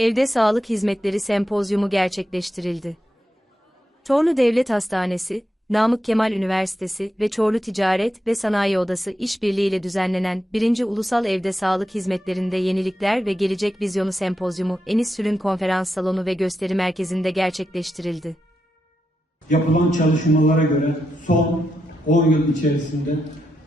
Evde Sağlık Hizmetleri Sempozyumu gerçekleştirildi. Çorlu Devlet Hastanesi, Namık Kemal Üniversitesi ve Çorlu Ticaret ve Sanayi Odası işbirliğiyle düzenlenen 1. Ulusal Evde Sağlık Hizmetlerinde Yenilikler ve Gelecek Vizyonu Sempozyumu Enis Sürün Konferans Salonu ve Gösteri Merkezi'nde gerçekleştirildi. Yapılan çalışmalara göre son 10 yıl içerisinde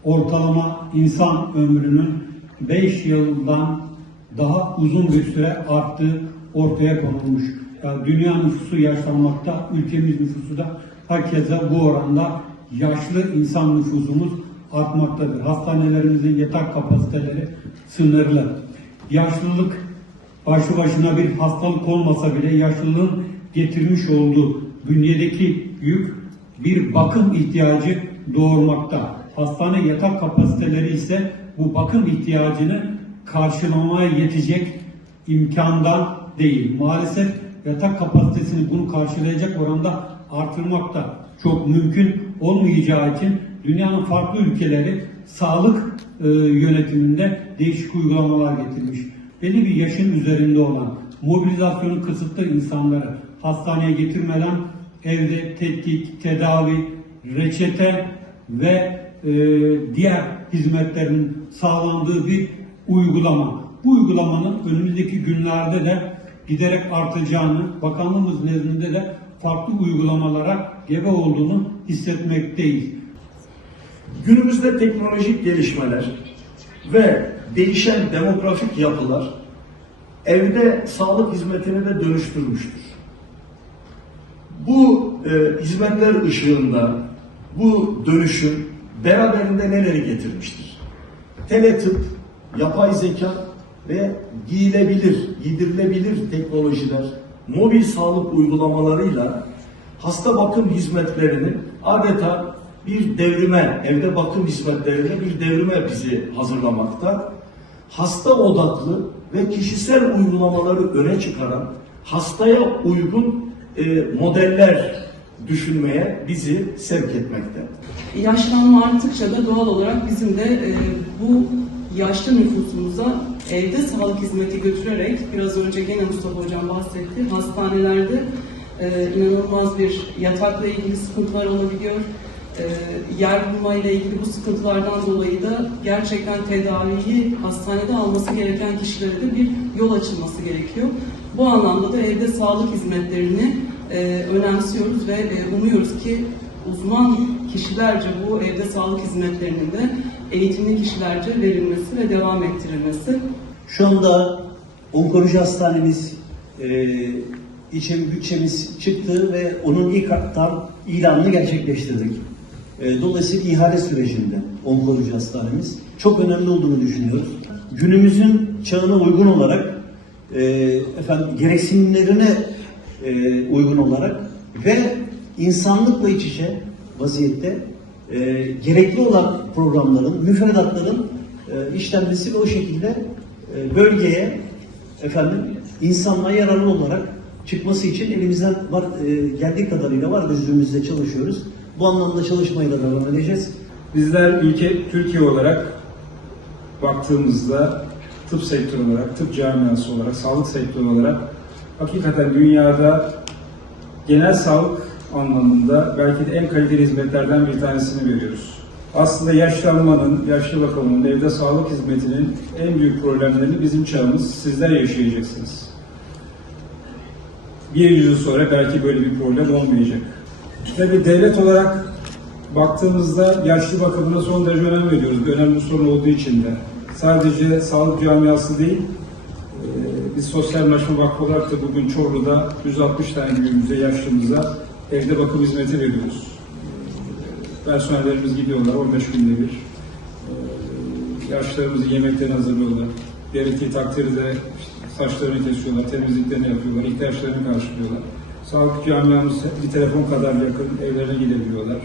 ortalama insan ömrünün 5 yıldan daha uzun bir süre arttığı ortaya konulmuş. Yani dünya nüfusu yaşlanmakta, ülkemiz nüfusu da herkese bu oranda yaşlı insan nüfusumuz artmaktadır. Hastanelerimizin yatak kapasiteleri sınırlı. Yaşlılık başlı başına bir hastalık olmasa bile yaşlılığın getirmiş olduğu bünyedeki yük bir bakım ihtiyacı doğurmakta. Hastane yatak kapasiteleri ise bu bakım ihtiyacını karşılamaya yetecek imkanda değil. Maalesef yatak kapasitesini bunu karşılayacak oranda artırmak da çok mümkün olmayacağı için dünyanın farklı ülkeleri sağlık e, yönetiminde değişik uygulamalar getirmiş. Belli bir yaşın üzerinde olan, mobilizasyonu kısıtlı insanları hastaneye getirmeden evde tetkik, tedavi, reçete ve e, diğer hizmetlerin sağlandığı bir uygulama. Bu uygulamanın önümüzdeki günlerde de giderek artacağını, bakanlığımız nezdinde de farklı uygulamalara gebe olduğunu hissetmekteyiz. Günümüzde teknolojik gelişmeler ve değişen demografik yapılar evde sağlık hizmetini de dönüştürmüştür. Bu e, hizmetler ışığında bu dönüşüm beraberinde neleri getirmiştir? Teletıp, yapay zeka ve giyilebilir, giydirilebilir teknolojiler, mobil sağlık uygulamalarıyla hasta bakım hizmetlerinin adeta bir devrime, evde bakım hizmetlerine bir devrime bizi hazırlamakta. Hasta odaklı ve kişisel uygulamaları öne çıkaran, hastaya uygun e, modeller düşünmeye bizi sevk etmekte. Yaşlanma arttıkça da doğal olarak bizim de e, bu yaşlı nüfusumuza evde sağlık hizmeti götürerek biraz önce gene Mustafa Hocam bahsetti. Hastanelerde e, inanılmaz bir yatakla ilgili sıkıntılar olabiliyor. E, yer bulmayla ilgili bu sıkıntılardan dolayı da gerçekten tedaviyi hastanede alması gereken kişilere de bir yol açılması gerekiyor. Bu anlamda da evde sağlık hizmetlerini e, önemsiyoruz ve e, umuyoruz ki uzman kişilerce bu evde sağlık hizmetlerinin de eğitimli kişilerce verilmesi ve devam ettirilmesi. Şu anda onkoloji hastanemiz e, için bütçemiz çıktı ve onun ilk tam ilanını gerçekleştirdik. E, dolayısıyla ihale sürecinde onkoloji hastanemiz çok önemli olduğunu düşünüyoruz. Günümüzün çağına uygun olarak e, efendim gereksinimlerine e, uygun olarak ve insanlıkla iç içe vaziyette e, gerekli olan programların, müfredatların e, işlenmesi ve o şekilde e, bölgeye efendim insanlığa yararlı olarak çıkması için elimizden var e, geldiği kadarıyla var gözümüzde çalışıyoruz. Bu anlamda çalışmaya da devam edeceğiz. Bizler ülke Türkiye olarak baktığımızda tıp sektörü olarak, tıp camiası olarak, sağlık sektörü olarak hakikaten dünyada genel sağlık anlamında belki de en kaliteli hizmetlerden bir tanesini veriyoruz. Aslında yaşlanmanın, yaşlı bakımının, evde sağlık hizmetinin en büyük problemlerini bizim çağımız sizler yaşayacaksınız. Bir yıl sonra belki böyle bir problem olmayacak. Tabii devlet olarak baktığımızda yaşlı bakımına son derece önem veriyoruz. Bir önemli sorun olduğu için de. Sadece sağlık camiası değil, e, biz Sosyalleşme Vakfı olarak da bugün Çorlu'da 160 tane büyüğümüze, yaşlımıza evde bakım hizmeti veriyoruz. Personellerimiz gidiyorlar 15 günde bir. E, Yaşlarımızın yemeklerini hazırlıyorlar. Gerektiği takdirde saçlarını kesiyorlar, temizliklerini yapıyorlar, ihtiyaçlarını karşılıyorlar. Sağlık camiamız bir telefon kadar yakın, evlerine gidebiliyorlar.